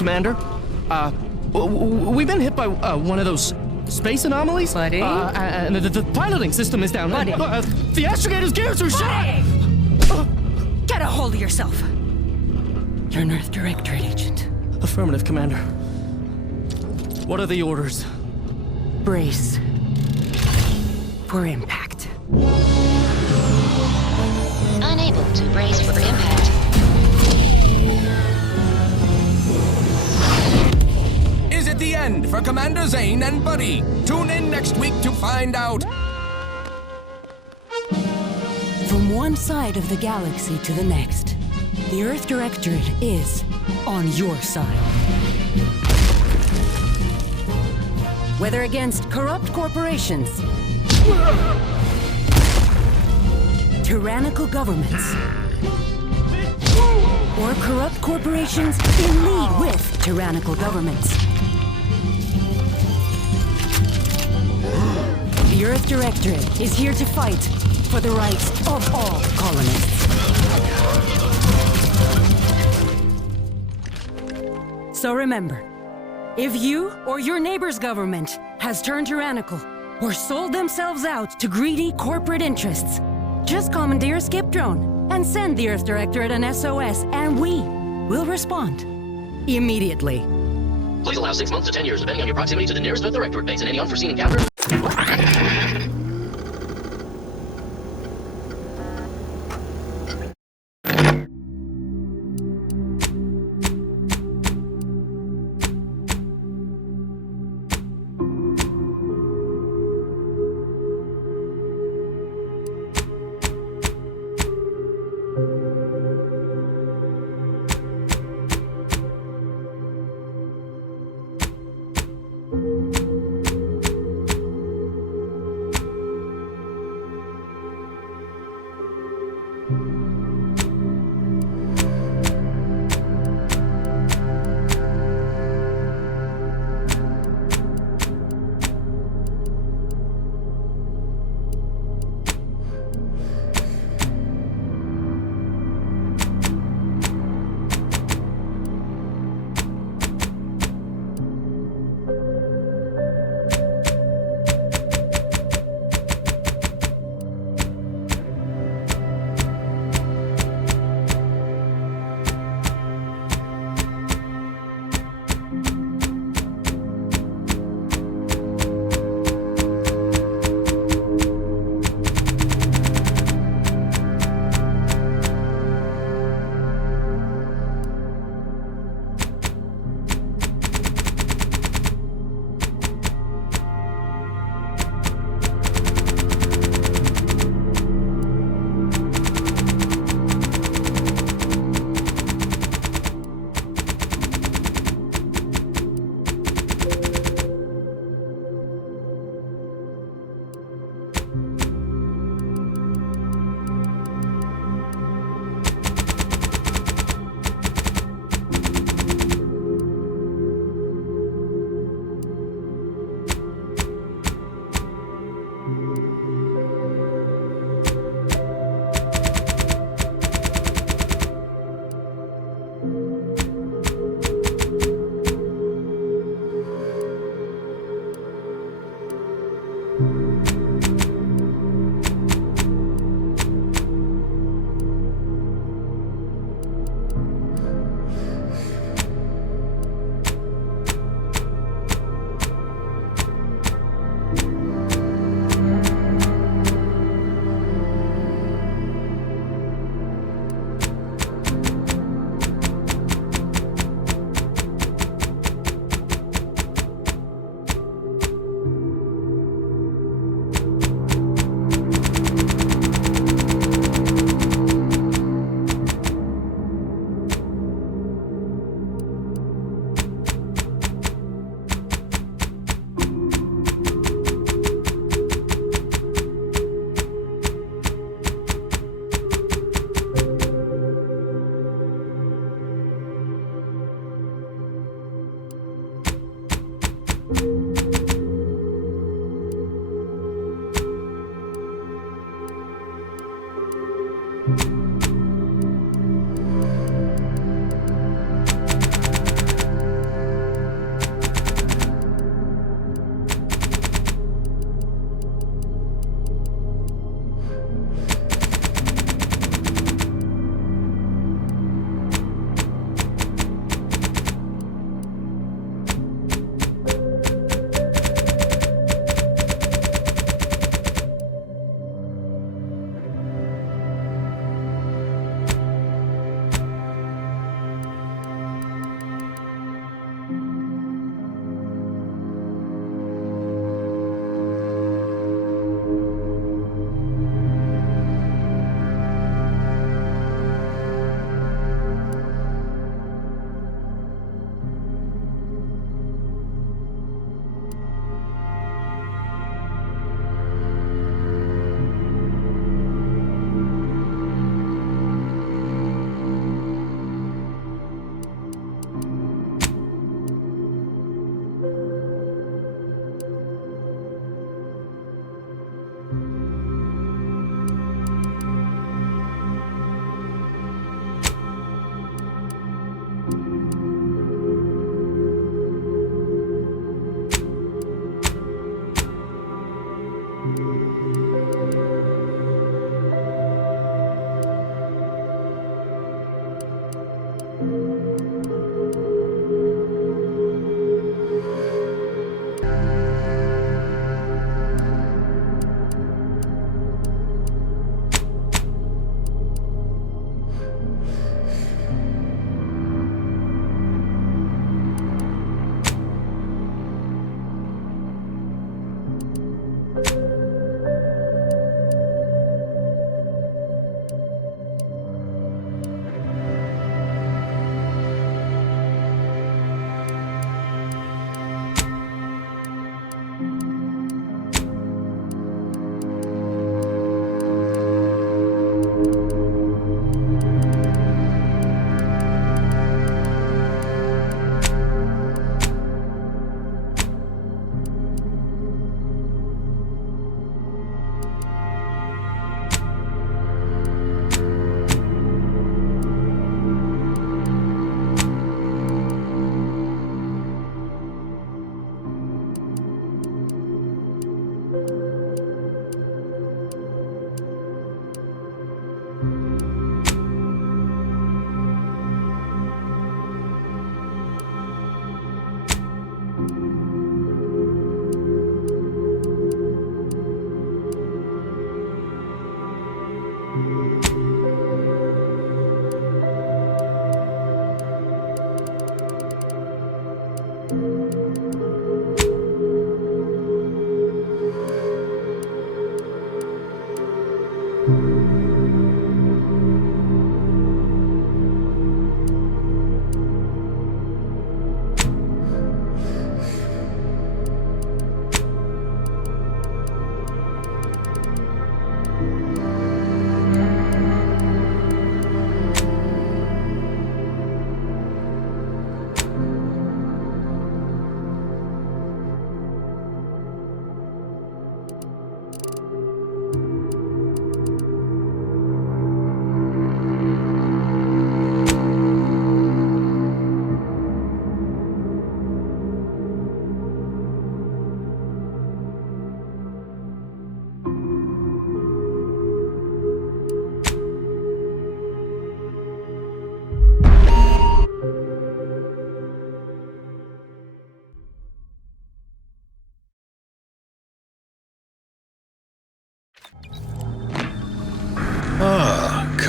Commander. We've been hit by one of those space anomalies. Buddy? And the piloting system is down. Buddy? The astrogator's gears are shot! Get a hold of yourself! You're an Earth Directorate agent. Affirmative, Commander. What are the orders? Brace for impact. Unable to brace for impact. Is it the end for Commander Zane and Buddy? Tune in next week to find out. From one side of the galaxy to the next, the Earth Directorate is on your side. Whether against corrupt corporations, tyrannical governments, or corrupt corporations in league with tyrannical governments, the Earth Directorate is here to fight for the rights of all colonists. So remember, if you or your neighbor's government has turned tyrannical or sold themselves out to greedy corporate interests, just commandeer a skip drone and send the Earth Directorate an SOS, and we will respond immediately. Please allow 6 months to 10 years, depending on your proximity to the nearest Earth Directorate base and any unforeseen encounter.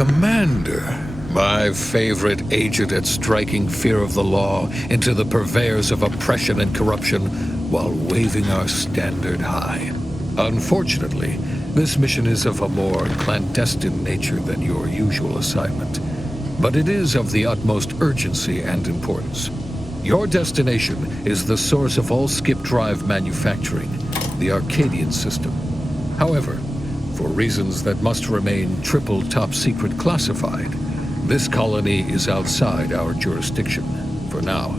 Commander, my favorite agent at striking fear of the law into the purveyors of oppression and corruption while waving our standard high. Unfortunately, this mission is of a more clandestine nature than your usual assignment, but it is of the utmost urgency and importance. Your destination is the source of all skip drive manufacturing, the Arcadian system. However, for reasons that must remain triple top secret classified, this colony is outside our jurisdiction for now.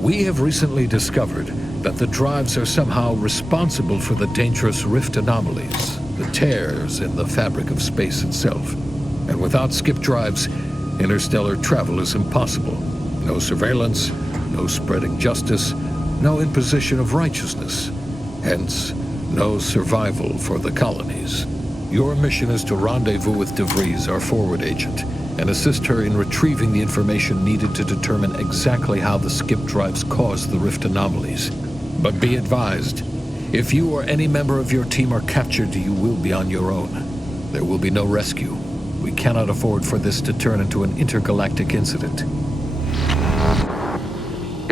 We have recently discovered that the drives are somehow responsible for the dangerous rift anomalies, the tears in the fabric of space itself. And without skip drives, interstellar travel is impossible. No surveillance, no spreading justice, no imposition of righteousness. Hence, no survival for the colonies. Your mission is to rendezvous with DeVries, our forward agent, and assist her in retrieving the information needed to determine exactly how the skip drives caused the rift anomalies. But be advised, if you or any member of your team are captured, you will be on your own. There will be no rescue. We cannot afford for this to turn into an intergalactic incident.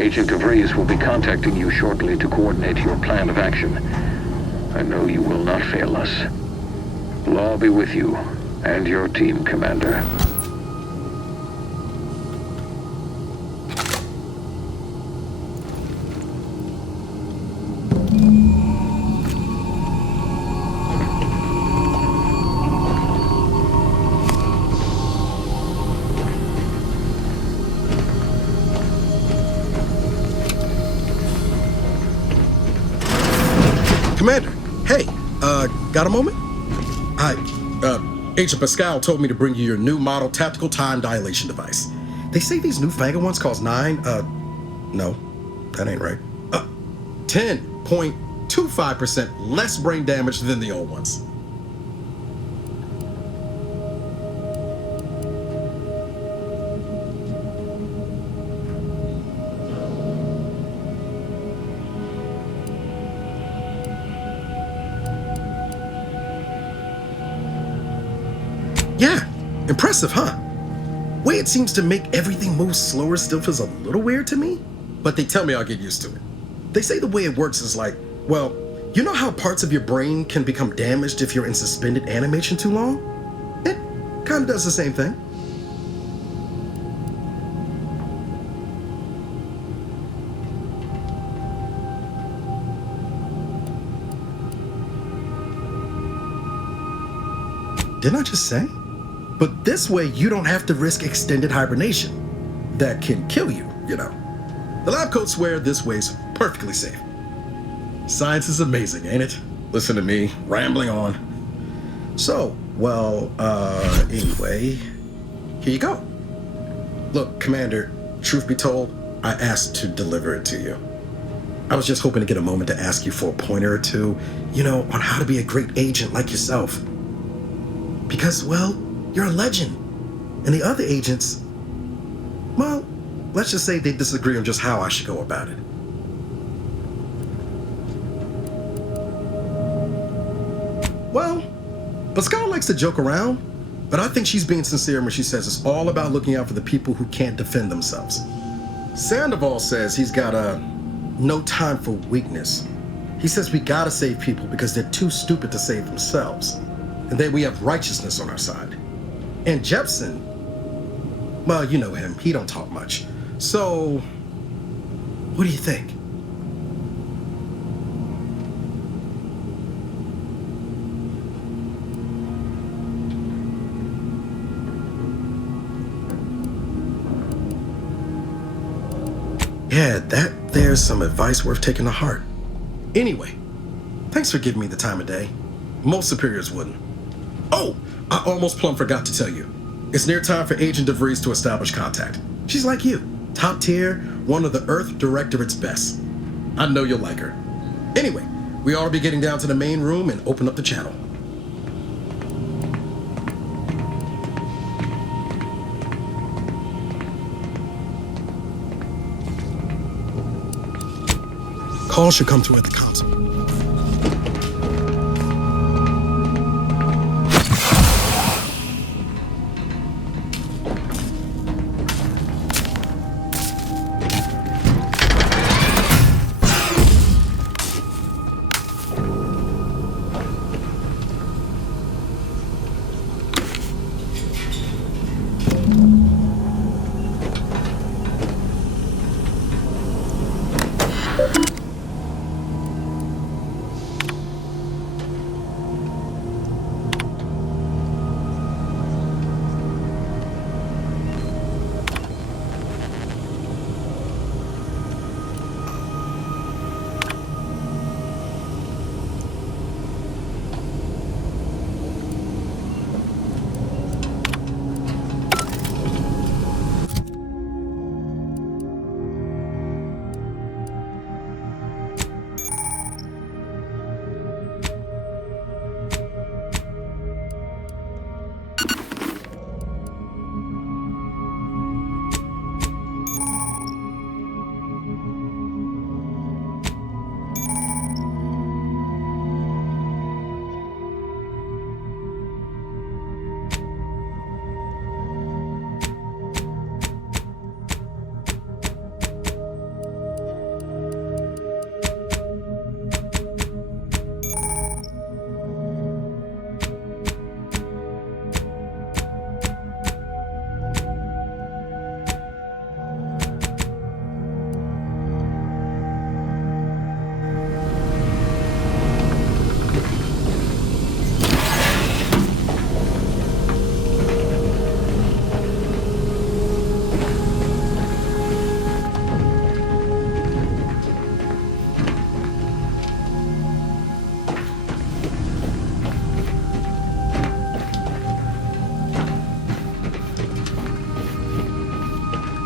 Agent DeVries will be contacting you shortly to coordinate your plan of action. I know you will not fail us. Law be with you and your team, Commander. Commander, hey, got a moment? Hi, Agent Pascal told me to bring you your new model tactical time dilation device. They say these newfangled ones cost no, that ain't right. 10.2 0.25% less brain damage than the old ones. Yeah, impressive, huh? Way it seems to make everything move slower still feels a little weird to me, but they tell me I'll get used to it. They say the way it works is like, well, you know how parts of your brain can become damaged if you're in suspended animation too long? It kind of does the same thing. Didn't I just say? But this way, you don't have to risk extended hibernation. That can kill you, you know. The lab coats swear this way's perfectly safe. Science is amazing, ain't it? Listen to me, rambling on. So, well, anyway, here you go. Look, Commander, truth be told, I asked to deliver it to you. I was just hoping to get a moment to ask you for a pointer or two, you know, on how to be a great agent like yourself. Because, well, you're a legend. And the other agents, well, let's just say they disagree on just how I should go about it. Well, Pascal likes to joke around, but I think she's being sincere when she says it's all about looking out for the people who can't defend themselves. Sandoval says he's got no time for weakness. He says we gotta save people because they're too stupid to save themselves. And then we have righteousness on our side. And Jepson, well, you know him, he don't talk much. So, what do you think? Yeah, there's some advice worth taking to heart. Anyway, thanks for giving me the time of day. Most superiors wouldn't. Oh, I almost plumb forgot to tell you. It's near time for Agent DeVries to establish contact. She's like you, top tier, one of the Earth Directorate's best. I know you'll like her. Anyway, we ought to be getting down to the main room and open up the channel. Call should come through at the console.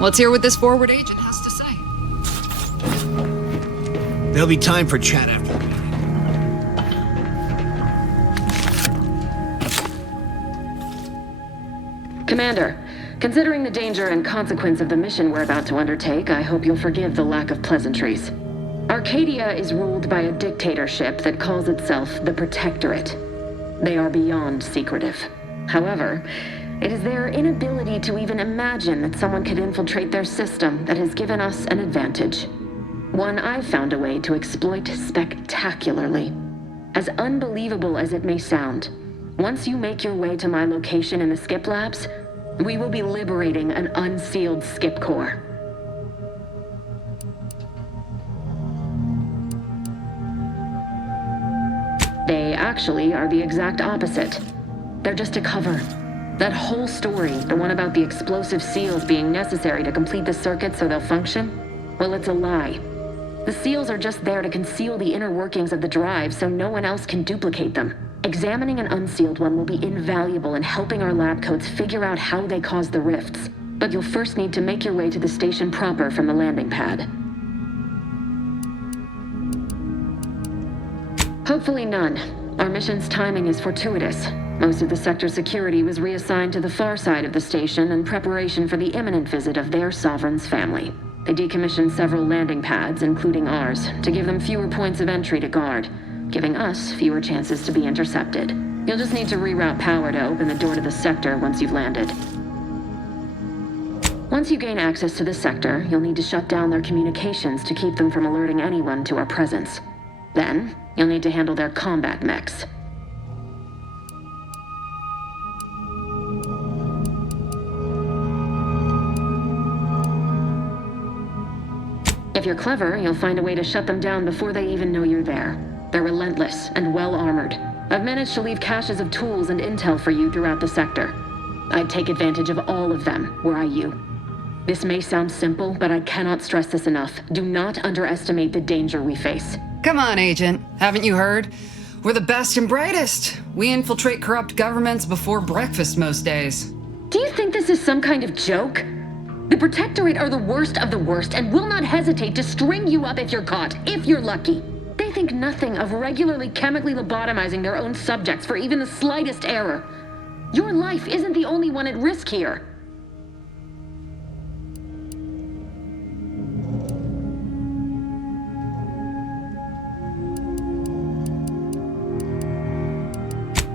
Let's hear what this forward agent has to say. There'll be time for chat after the meeting. Commander, considering the danger and consequence of the mission we're about to undertake, I hope you'll forgive the lack of pleasantries. Arcadia is ruled by a dictatorship that calls itself the Protectorate. They are beyond secretive. However, it is their inability to even imagine that someone could infiltrate their system that has given us an advantage. One I've found a way to exploit spectacularly. As unbelievable as it may sound, once you make your way to my location in the Skip Labs, we will be liberating an unsealed Skip core. They actually are the exact opposite. They're just a cover. That whole story, the one about the explosive seals being necessary to complete the circuit so they'll function, well, it's a lie. The seals are just there to conceal the inner workings of the drive so no one else can duplicate them. Examining an unsealed one will be invaluable in helping our lab coats figure out how they cause the rifts. But you'll first need to make your way to the station proper from the landing pad. Hopefully none. Our mission's timing is fortuitous. Most of the sector's security was reassigned to the far side of the station in preparation for the imminent visit of their sovereign's family. They decommissioned several landing pads, including ours, to give them fewer points of entry to guard, giving us fewer chances to be intercepted. You'll just need to reroute power to open the door to the sector once you've landed. Once you gain access to the sector, you'll need to shut down their communications to keep them from alerting anyone to our presence. Then, you'll need to handle their combat mechs. If you're clever, you'll find a way to shut them down before they even know you're there. They're relentless and well-armored. I've managed to leave caches of tools and intel for you throughout the sector. I'd take advantage of all of them, were I you. This may sound simple, but I cannot stress this enough. Do not underestimate the danger we face. Come on, Agent. Haven't you heard? We're the best and brightest. We infiltrate corrupt governments before breakfast most days. Do you think this is some kind of joke? The Protectorate are the worst of the worst and will not hesitate to string you up if you're caught, if you're lucky. They think nothing of regularly chemically lobotomizing their own subjects for even the slightest error. Your life isn't the only one at risk here.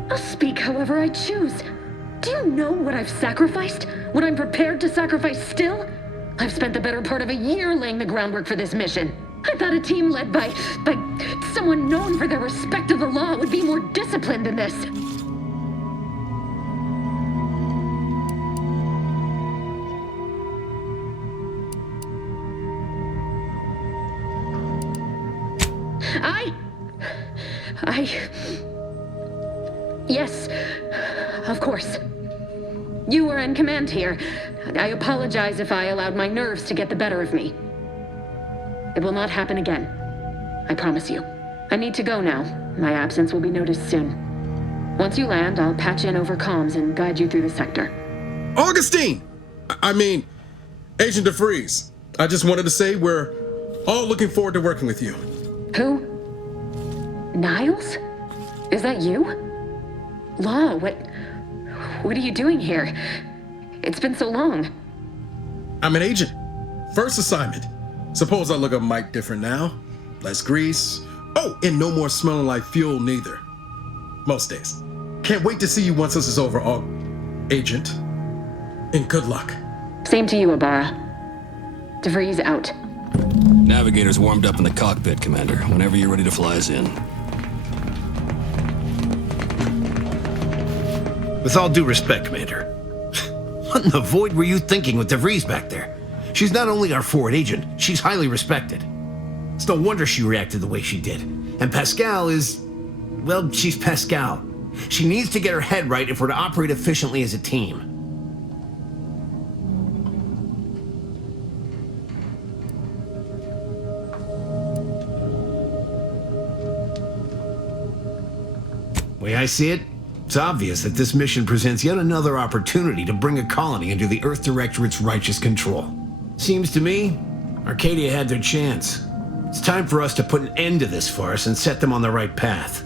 I'll speak however I choose. Do you know what I've sacrificed? What I'm prepared to sacrifice still? I've spent the better part of a year laying the groundwork for this mission. I thought a team led by someone known for their respect of the law would be more disciplined than this. Yes, of course. You were in command here. I apologize if I allowed my nerves to get the better of me. It will not happen again. I promise you. I need to go now. My absence will be noticed soon. Once you land, I'll patch in over comms and guide you through the sector. Augustine! Agent DeFreeze. I just wanted to say we're all looking forward to working with you. Who? Niles? Is that you? Law, what are you doing here? It's been so long. I'm an agent. First assignment. Suppose I look a mite different now. Less grease. Oh, and no more smelling like fuel neither. Most days. Can't wait to see you once this is over, Agent. And good luck. Same to you, Ibarra. DeVries out. Navigator's warmed up in the cockpit, Commander. Whenever you're ready to fly us in. With all due respect, Commander, what in the void were you thinking with DeVries back there? She's not only our forward agent, she's highly respected. It's no wonder she reacted the way she did. And Pascal is... well, she's Pascal. She needs to get her head right if we're to operate efficiently as a team. The way I see it, it's obvious that this mission presents yet another opportunity to bring a colony under the Earth Directorate's righteous control. Seems to me, Arcadia had their chance. It's time for us to put an end to this farce and set them on the right path.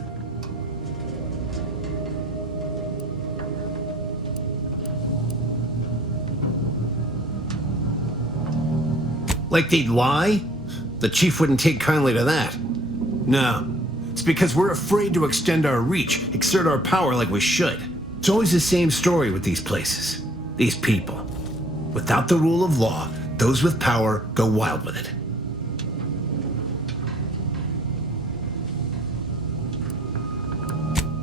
Like they'd lie? The chief wouldn't take kindly to that. No. It's because we're afraid to extend our reach, exert our power like we should. It's always the same story with these places. These people. Without the rule of law, those with power go wild with it.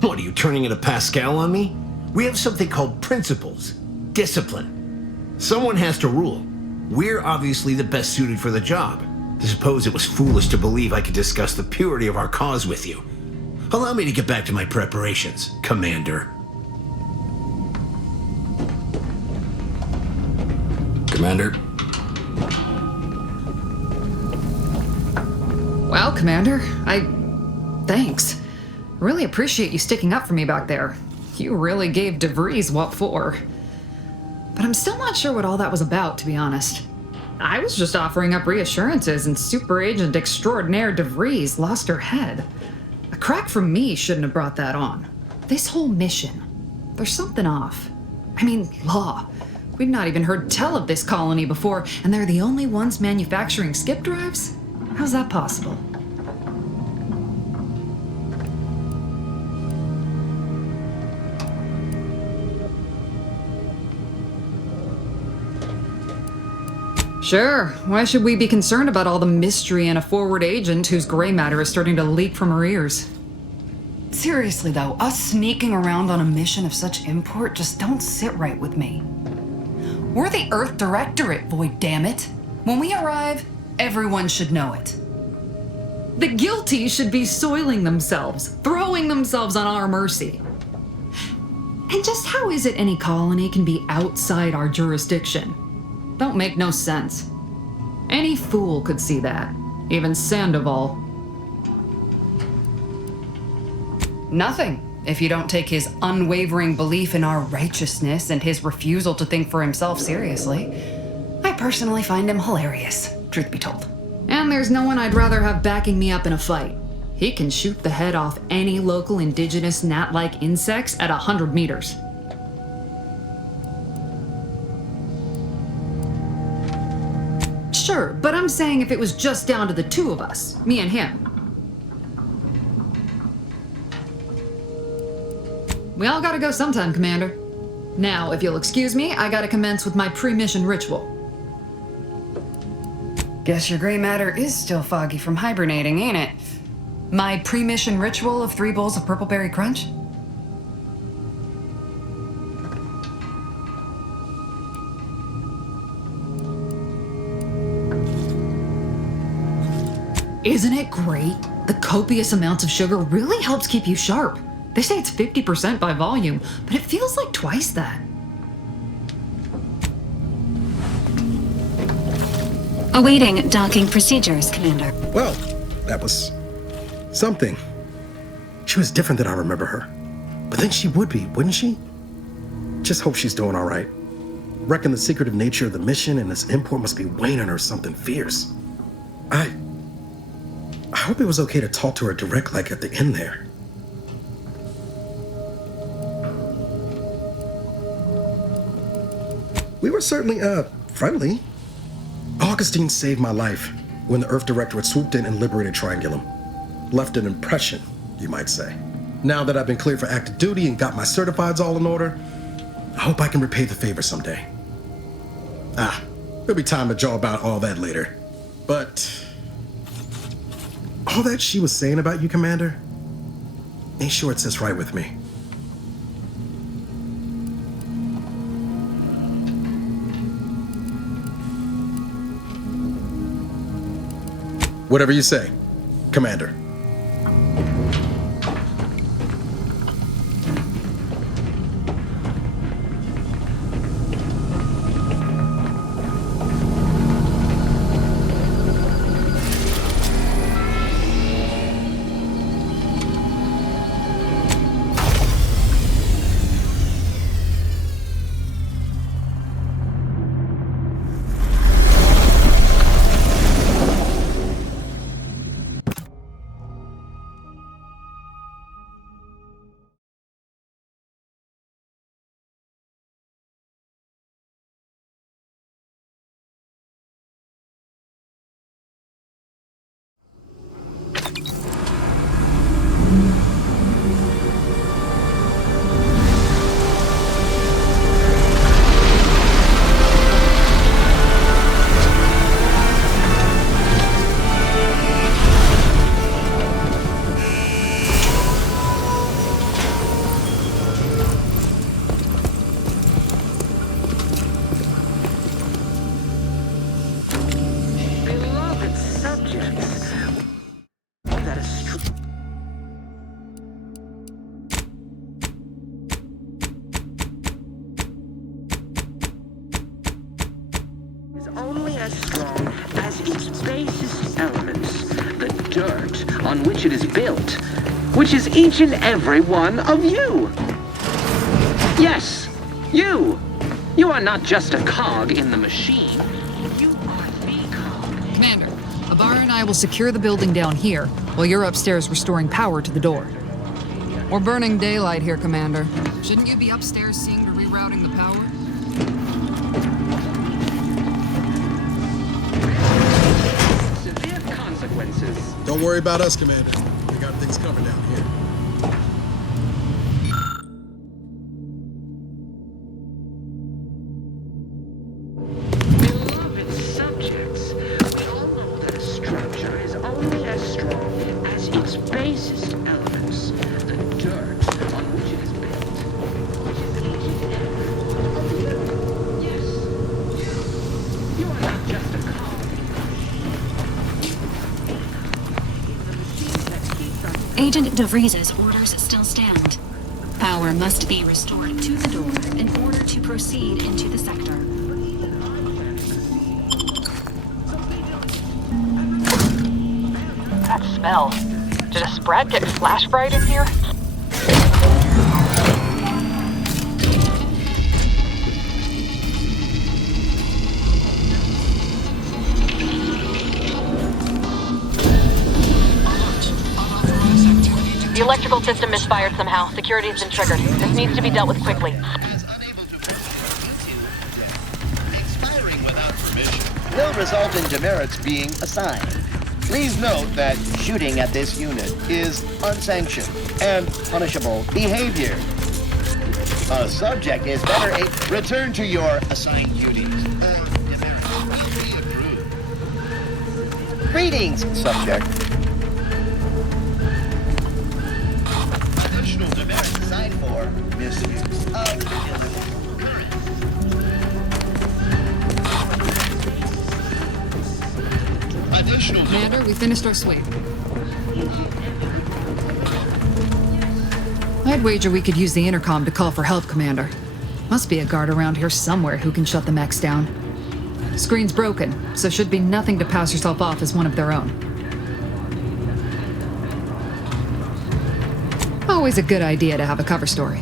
What, are you turning into Pascal on me? We have something called principles. Discipline. Someone has to rule. We're obviously the best suited for the job. I suppose it was foolish to believe I could discuss the purity of our cause with you. Allow me to get back to my preparations, Commander. Commander? Well, Commander, thanks. Really appreciate you sticking up for me back there. You really gave DeVries what for. But I'm still not sure what all that was about, to be honest. I was just offering up reassurances, and Super Agent Extraordinaire DeVries lost her head. A crack from me shouldn't have brought that on. This whole mission, there's something off. I mean, law. We'd not even heard tell of this colony before, and they're the only ones manufacturing skip drives? How's that possible? Sure, why should we be concerned about all the mystery in a forward agent whose gray matter is starting to leak from her ears? Seriously though, us sneaking around on a mission of such import just don't sit right with me. We're the Earth Directorate, Void, damn it. When we arrive, everyone should know it. The guilty should be soiling themselves, throwing themselves on our mercy. And just how is it any colony can be outside our jurisdiction? Don't make no sense. Any fool could see that, even Sandoval. Nothing, if you don't take his unwavering belief in our righteousness and his refusal to think for himself seriously. I personally find him hilarious, truth be told. And there's no one I'd rather have backing me up in a fight. He can shoot the head off any local indigenous gnat-like insects at 100 meters. Sure, but I'm saying if it was just down to the two of us, me and him. We all gotta go sometime, Commander. Now, if you'll excuse me, I gotta commence with my pre-mission ritual. Guess your gray matter is still foggy from hibernating, ain't it? My pre-mission ritual of 3 bowls of Purple Berry Crunch? Isn't it great? The copious amounts of sugar really helps keep you sharp. They say it's 50% by volume, but it feels like twice that. Awaiting docking procedures, Commander. Well, that was something. She was different than I remember her. But then she would be, wouldn't she? Just hope she's doing all right. Reckon the secretive nature of the mission and this import must be weighing on her something fierce. I hope it was okay to talk to her direct like at the end there. We were certainly, friendly. Augustine saved my life when the Earth Directorate swooped in and liberated Triangulum. Left an impression, you might say. Now that I've been cleared for active duty and got my certifieds all in order, I hope I can repay the favor someday. There'll be time to jaw about all that later. But all that she was saying about you, Commander, ain't sure it sits right with me. Whatever you say, Commander. is only as strong as its basest elements, the dirt on which it is built, which is each and every one of you. Yes, you. You are not just a cog in the machine. You are the cog. Commander, Ibarra and I will secure the building down here, while you're upstairs restoring power to the door. We're burning daylight here, Commander. Shouldn't you be upstairs seeing to rerouting the power? Severe consequences. Don't worry about us, Commander. We got things covered down here. Beloved subjects, we all know that a structure is only as strong as its basest elements, the dirt on which it is built, which is each and every one of you. Yes, you are not just a cog in the machine that keeps us. Agent DeVries's orders still stand. Power must be restored to the door in order to proceed into the sector. That smell. Did a Sprat get flash fried in here? The electrical system misfired somehow. Security has been triggered. This needs to be dealt with quickly. Will result in demerits being assigned. Please note that shooting at this unit is unsanctioned and punishable behavior. A subject is better return to your assigned duties, or demerits will be accrued. Greetings, subject. Additional demerits assigned for misuse of Commander, we finished our sweep. I'd wager we could use the intercom to call for help, Commander. Must be a guard around here somewhere who can shut the mechs down. Screen's broken, so should be nothing to pass yourself off as one of their own. Always a good idea to have a cover story.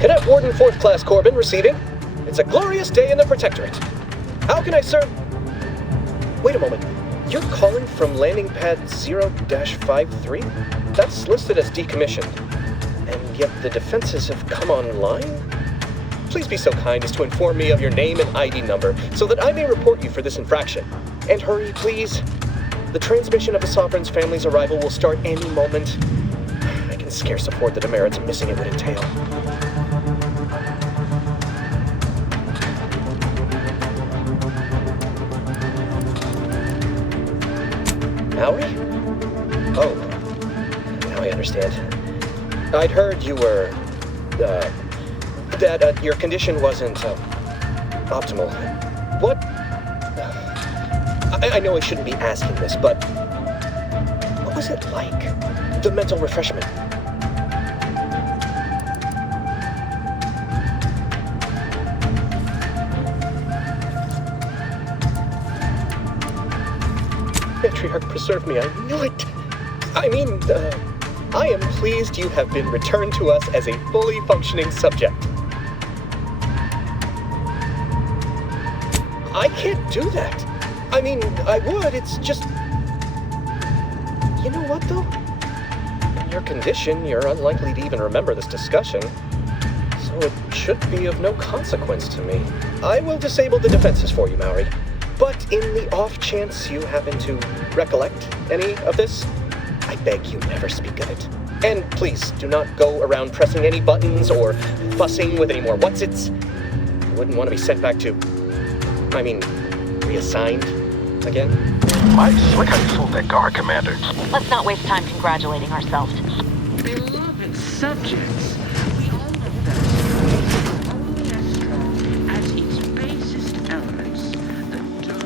Cadet Warden 4th Class Corbin receiving. It's a glorious day in the Protectorate. How can I serve? Wait a moment. You're calling from landing pad 0-53? That's listed as decommissioned. And yet the defenses have come online? Please be so kind as to inform me of your name and ID number so that I may report you for this infraction. And hurry, please. The transmission of the Sovereign's family's arrival will start any moment. I can scarce afford the demerits missing it would entail. Maui? Oh, now I understand. I'd heard you were, that your condition wasn't, optimal. What? I know I shouldn't be asking this, but what was it like? The mental refreshment? Matriarch, preserve me, I knew it! I mean, I am pleased you have been returned to us as a fully functioning subject. I can't do that. I mean, I would, it's just... You know what, though? In your condition, you're unlikely to even remember this discussion. so it should be of no consequence to me. I will disable the defenses for you, Maori. But in the off chance you happen to recollect any of this, I beg you never speak of it. And please, do not go around pressing any buttons or fussing with any more whatsits. You wouldn't want to be sent back to... reassigned again? Mighty slick how you fooled that guard, Commander. Let's not waste time congratulating ourselves. Beloved subjects, we all know that only as strong as its basest elements, the dirt.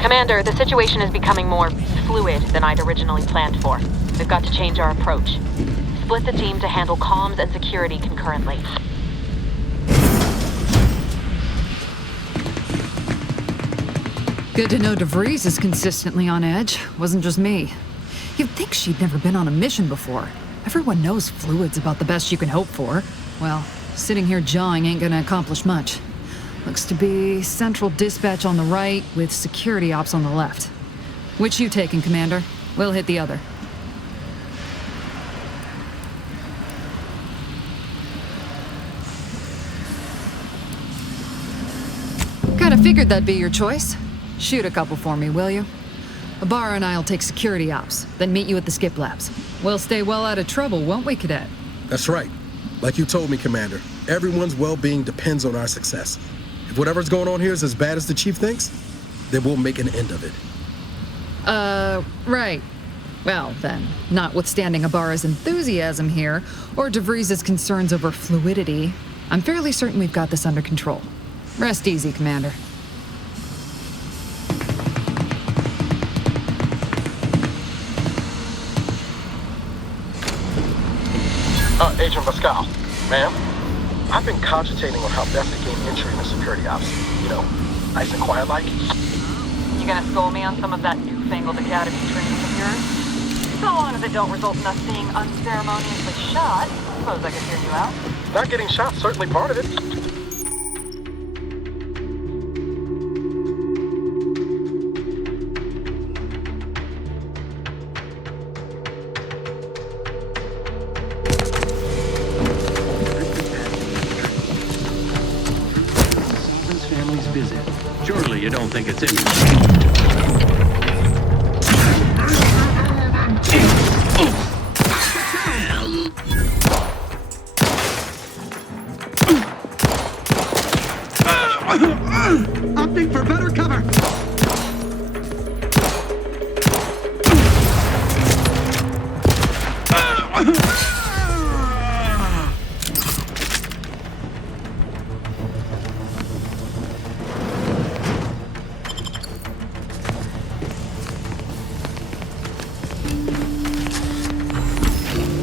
Commander, the situation is becoming more fluid than I'd originally planned for. We've got to change our approach. Split the team to handle comms and security concurrently. Good to know DeVries is consistently on edge. Wasn't just me. You'd think she'd never been on a mission before. Everyone knows fluid's about the best you can hope for. Well, sitting here jawing ain't gonna accomplish much. Looks to be central dispatch on the right with security ops on the left. Which you taking, Commander? We'll hit the other. Kinda figured that'd be your choice. Shoot a couple for me, will you? Ibarra and I'll take security ops, then meet you at the skip labs. We'll stay well out of trouble, won't we, Cadet? That's right. Like you told me, Commander, everyone's well-being depends on our success. If whatever's going on here is as bad as the Chief thinks, then we'll make an end of it. Right. Well, then, notwithstanding Ibarra's enthusiasm here, or DeVries' concerns over fluidity, I'm fairly certain we've got this under control. Rest easy, Commander. Agent Pascal, ma'am, I've been cogitating on how best to gain entry into security ops. You know, nice and quiet like. You gonna school me on some of that newfangled academy training of yours? So long as it don't result in us being unceremoniously shot, I suppose I could hear you out. Not getting shot, certainly part of it. Surely you don't think it's in. Opting for better cover.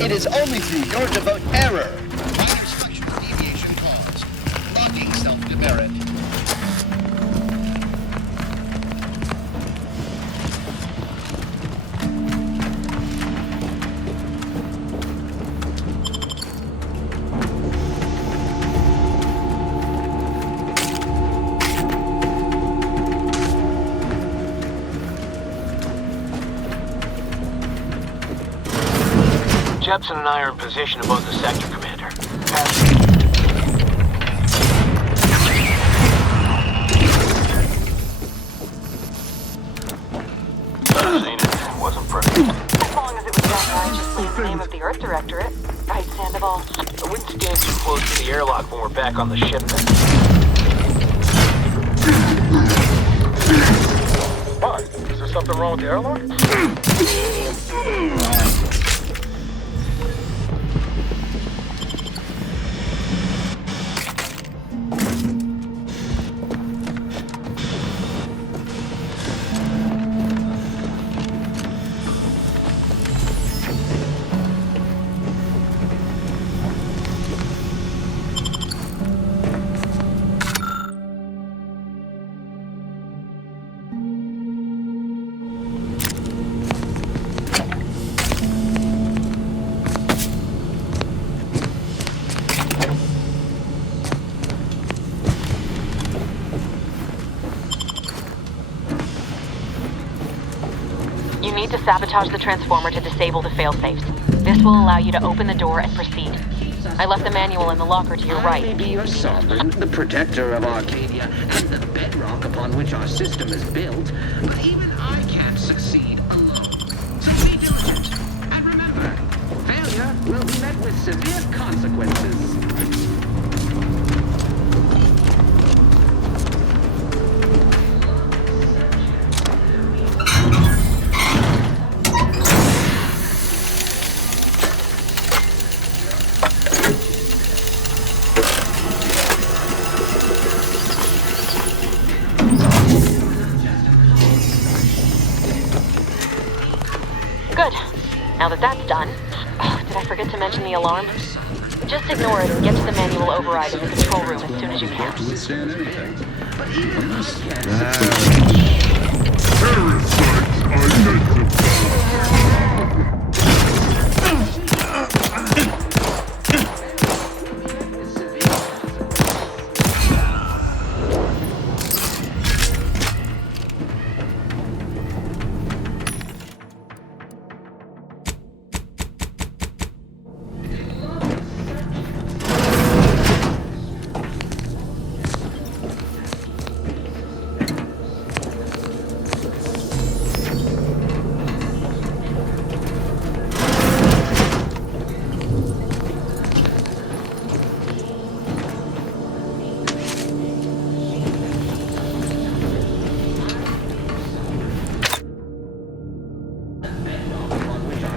It is only through your devout error. Minor structural deviation caused. Locking self-demerit. Jepson and I are in position above the sector, Commander. I've seen it. It wasn't pretty. As long as it was done righteously in the name of the Earth Directorate. Right, Sandoval? I wouldn't stand too close to the airlock when we're back on the ship then. Why? Is there something wrong with the airlock? need to sabotage the transformer to disable the failsafes. This will allow you to open the door and proceed. I left the manual in the locker to your right. I may be your sovereign, the protector of Arcadia, and the bedrock upon which our system is built, but even I can't succeed alone. So be diligent, and remember, failure will be met with severe consequences. Good. Now that that's done... Oh, did I forget to mention the alarm? Just ignore it and get to the manual override in the control room as soon as you can.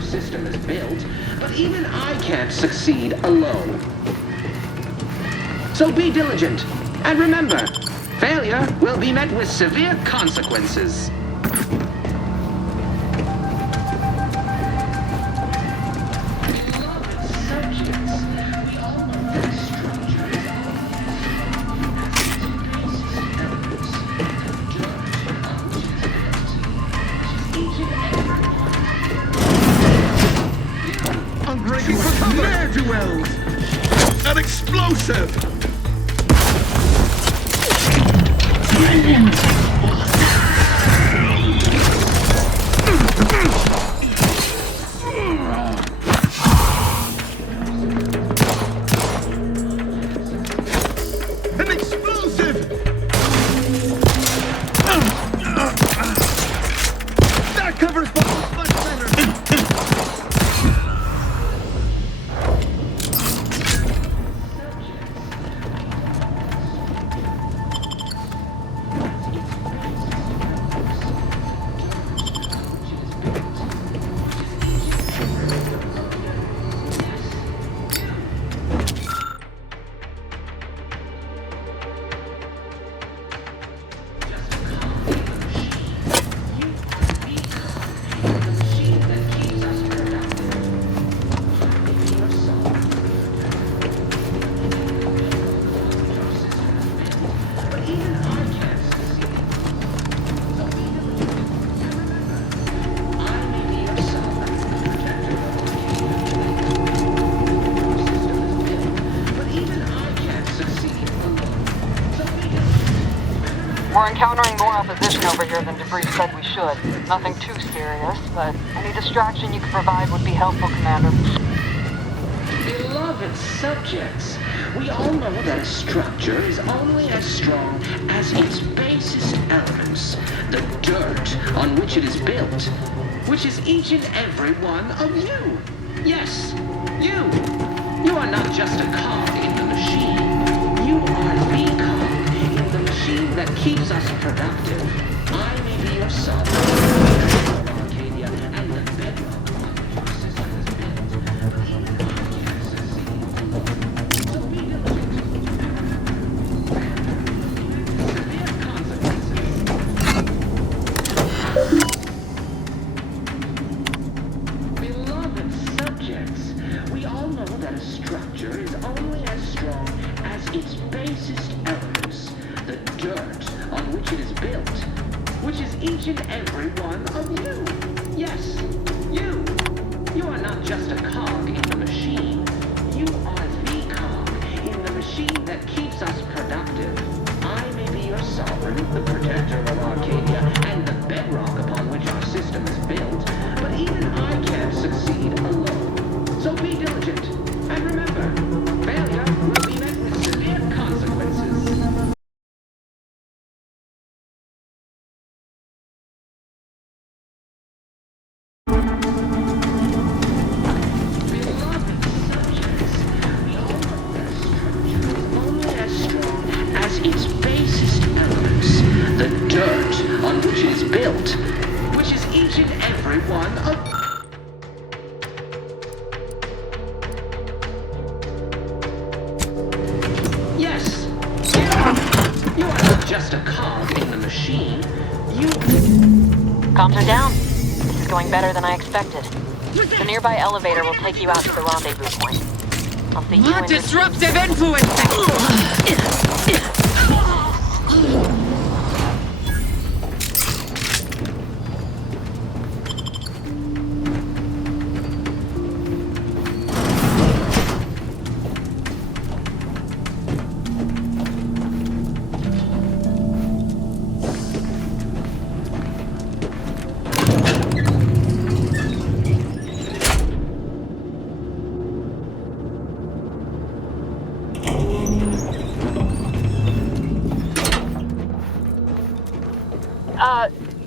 System is built, but even I can't succeed alone. So be diligent, and remember, failure will be met with severe consequences. Ne'er-do-wells! An explosive! An explosive! That covers both much better! We're encountering more opposition over here than Debris said we should. Nothing too serious, but any distraction you could provide would be helpful, Commander. Beloved subjects, we all know that a structure is only as strong as its basest elements, the dirt on which it is built, which is each and every one of you. Yes, you. You are not just a cog in the machine. You are the cog in the machine that keeps us productive. I may be your sovereign, Arcadia, and the bedrock on which our system is built. But even I can't succeed. So be diligent. Severe consequences. Beloved subjects, we all know that a structure is only as strong as its basest elements, the dirt on which it is built, which is each and every one of you. Yes, you. You are not just a cog in the machine. You are the cog in the machine that keeps us productive. I may be your sovereign, the protector of Arcadia, and the bedrock upon which our system is built, just a cog in the machine, you... Comms are down. This is going better than I expected. The nearby elevator will take you out to the rendezvous point. I'll see you in... disruptive influence!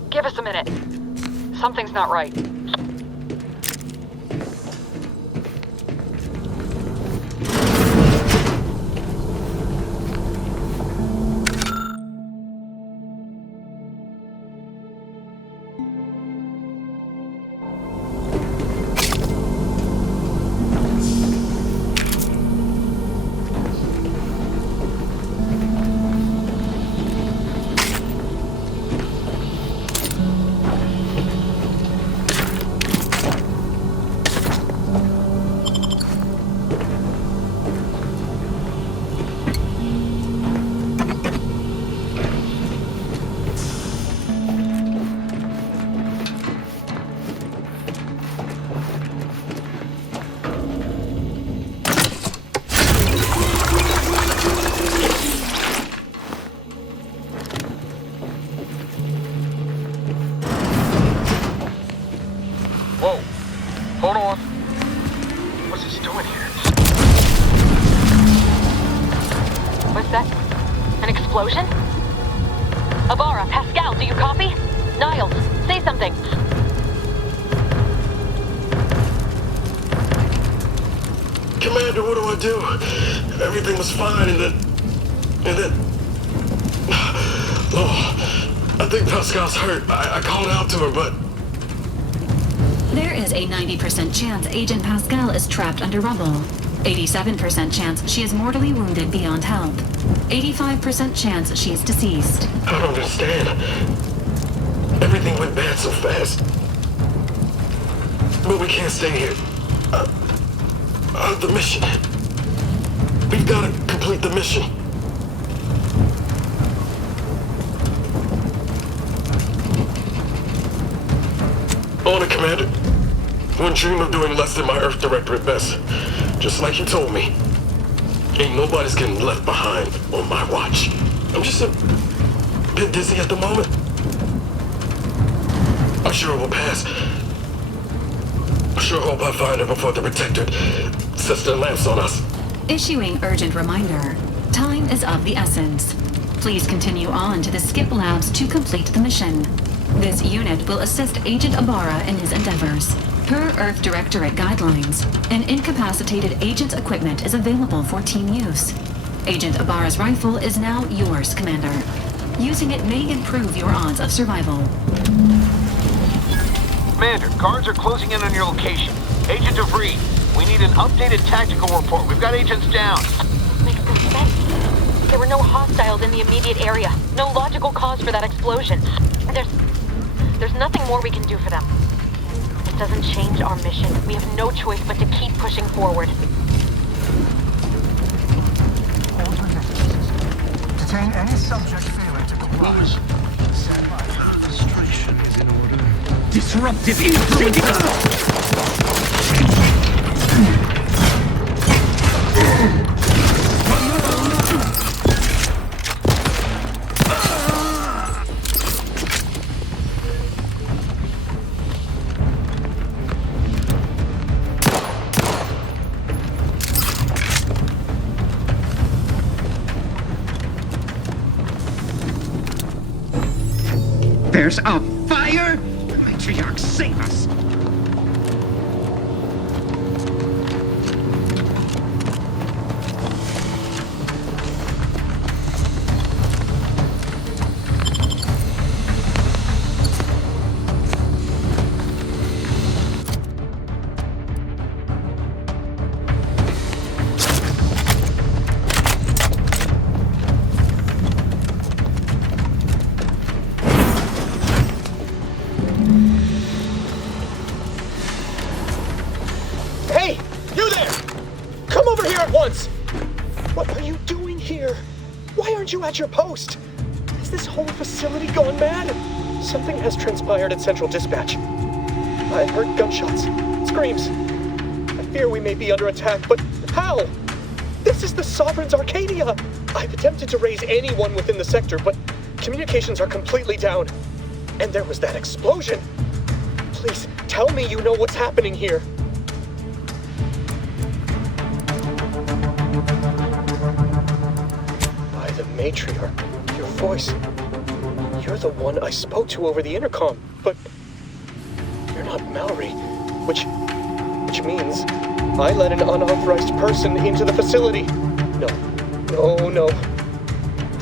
Give us a minute. Something's not right. Abara, Pascal, do you copy? Niles, say something. Commander, what do I do? Everything was fine, and then... Oh, I think Pascal's hurt. I called out to her, but... There is a 90% chance Agent Pascal is trapped under rubble. 87% chance she is mortally wounded beyond help. 85% chance she is deceased. I don't understand. Everything went bad so fast. But we can't stay here. The mission. We've got to complete the mission. On it, Commander. Wouldn't dream of doing less than my Earth Director at best. Just like you told me. Ain't nobody's getting left behind on my watch. I'm just a bit dizzy at the moment. I'm sure it will pass. I sure hope I find her before the Protectorate sets their lamps on us. Issuing urgent reminder. Time is of the essence. Please continue on to the Skip Labs to complete the mission. This unit will assist Agent Abara in his endeavors. Per Earth Directorate guidelines, an incapacitated agent's equipment is available for team use. Agent Abara's rifle is now yours, Commander. Using it may improve your odds of survival. Commander, guards are closing in on your location. Agent DeVries, we need an updated tactical report. We've got agents down. Makes no sense. There were no hostiles in the immediate area. No logical cause for that explosion. There's nothing more we can do for them. It doesn't change our mission. We have no choice but to keep pushing forward. Detain any subject failing to comply. Stand by. Registration is in order. Disruptive influence! There's a fire? Matriarch, save us! over here at once! What are you doing here? Why aren't you at your post? Is this whole facility gone mad? Something has transpired at Central Dispatch. I heard gunshots, screams. I fear we may be under attack, but how? This is the Sovereign's Arcadia! I've attempted to raise anyone within the sector, but communications are completely down. And there was that explosion. Please, tell me you know what's happening here. By the matriarch, your voice. You're the one I spoke to over the intercom, but you're not Mallory, which means I let an unauthorized person into the facility. No.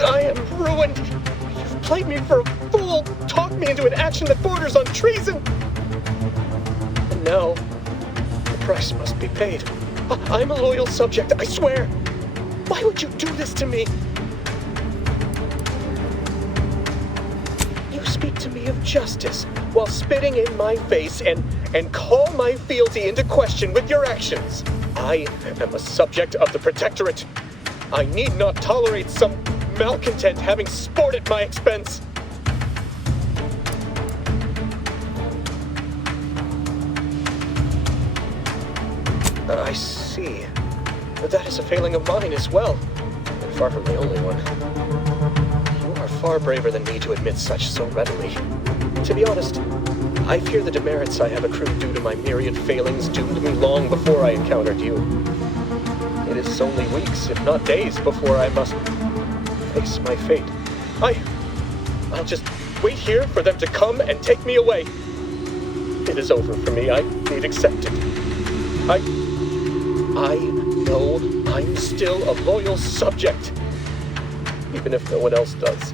I am ruined. You've played me for a fool, talked me into an action that borders on treason. And now, the price must be paid. I'm a loyal subject, I swear. Why would you do this to me? You speak to me of justice while spitting in my face and call my fealty into question with your actions. I am a subject of the Protectorate. I need not tolerate some malcontent having sport at my expense. I see. But that is a failing of mine as well, and far from the only one. You are far braver than me to admit such so readily. To be honest, I fear the demerits I have accrued due to my myriad failings doomed me long before I encountered you. It is only weeks, if not days, before I must face my fate. I'll just wait here for them to come and take me away. It is over for me. I need accept it. I know I'm still a loyal subject, even if no one else does.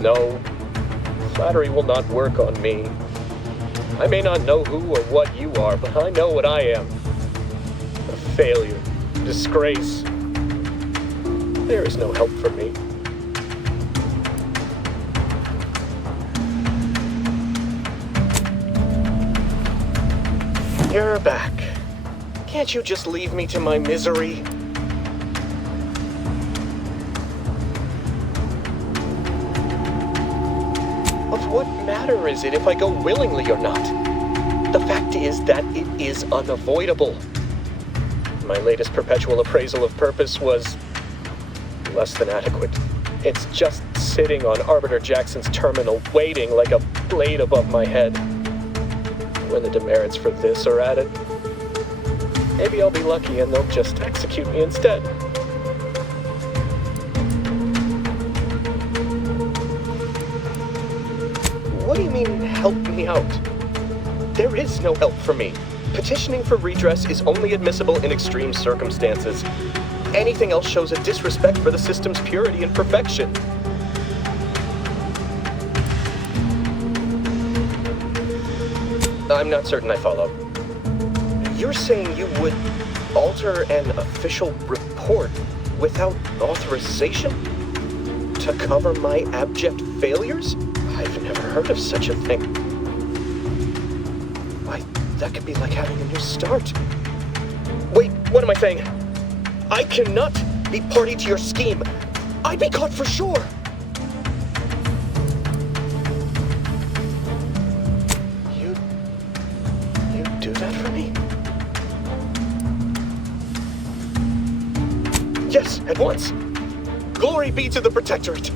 No, flattery will not work on me. I may not know who or what you are, but I know what I am. A failure, disgrace. There is no help for me. You're back. Can't you just leave me to my misery? Of what matter is it if I go willingly or not? The fact is that it is unavoidable. My latest perpetual appraisal of purpose was less than adequate. It's just sitting on Arbiter Jackson's terminal, waiting like a blade above my head. When the demerits for this are added, maybe I'll be lucky and they'll just execute me instead. What do you mean, help me out? There is no help for me. Petitioning for redress is only admissible in extreme circumstances. Anything else shows a disrespect for the system's purity and perfection. I'm not certain I follow. You're saying you would alter an official report without authorization? To cover my abject failures? I've never heard of such a thing. Why, that could be like having a new start. Wait, what am I saying? I cannot be party to your scheme. I'd be caught for sure. You do that for me? Yes, at once. Glory be to the Protectorate.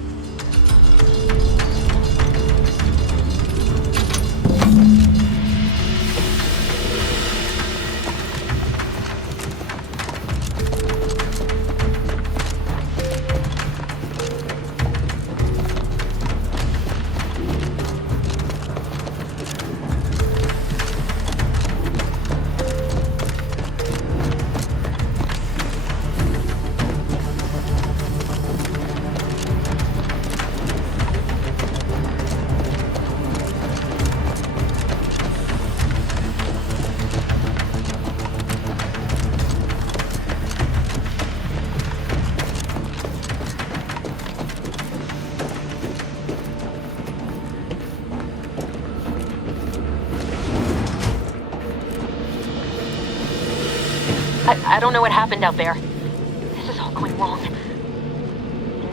I don't know what happened out there. This is all going wrong.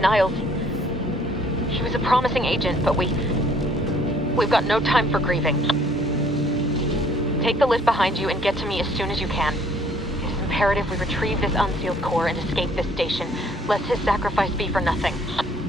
Niles, she was a promising agent, but we've got no time for grieving. Take the lift behind you and get to me as soon as you can. It is imperative we retrieve this unsealed core and escape this station, lest his sacrifice be for nothing.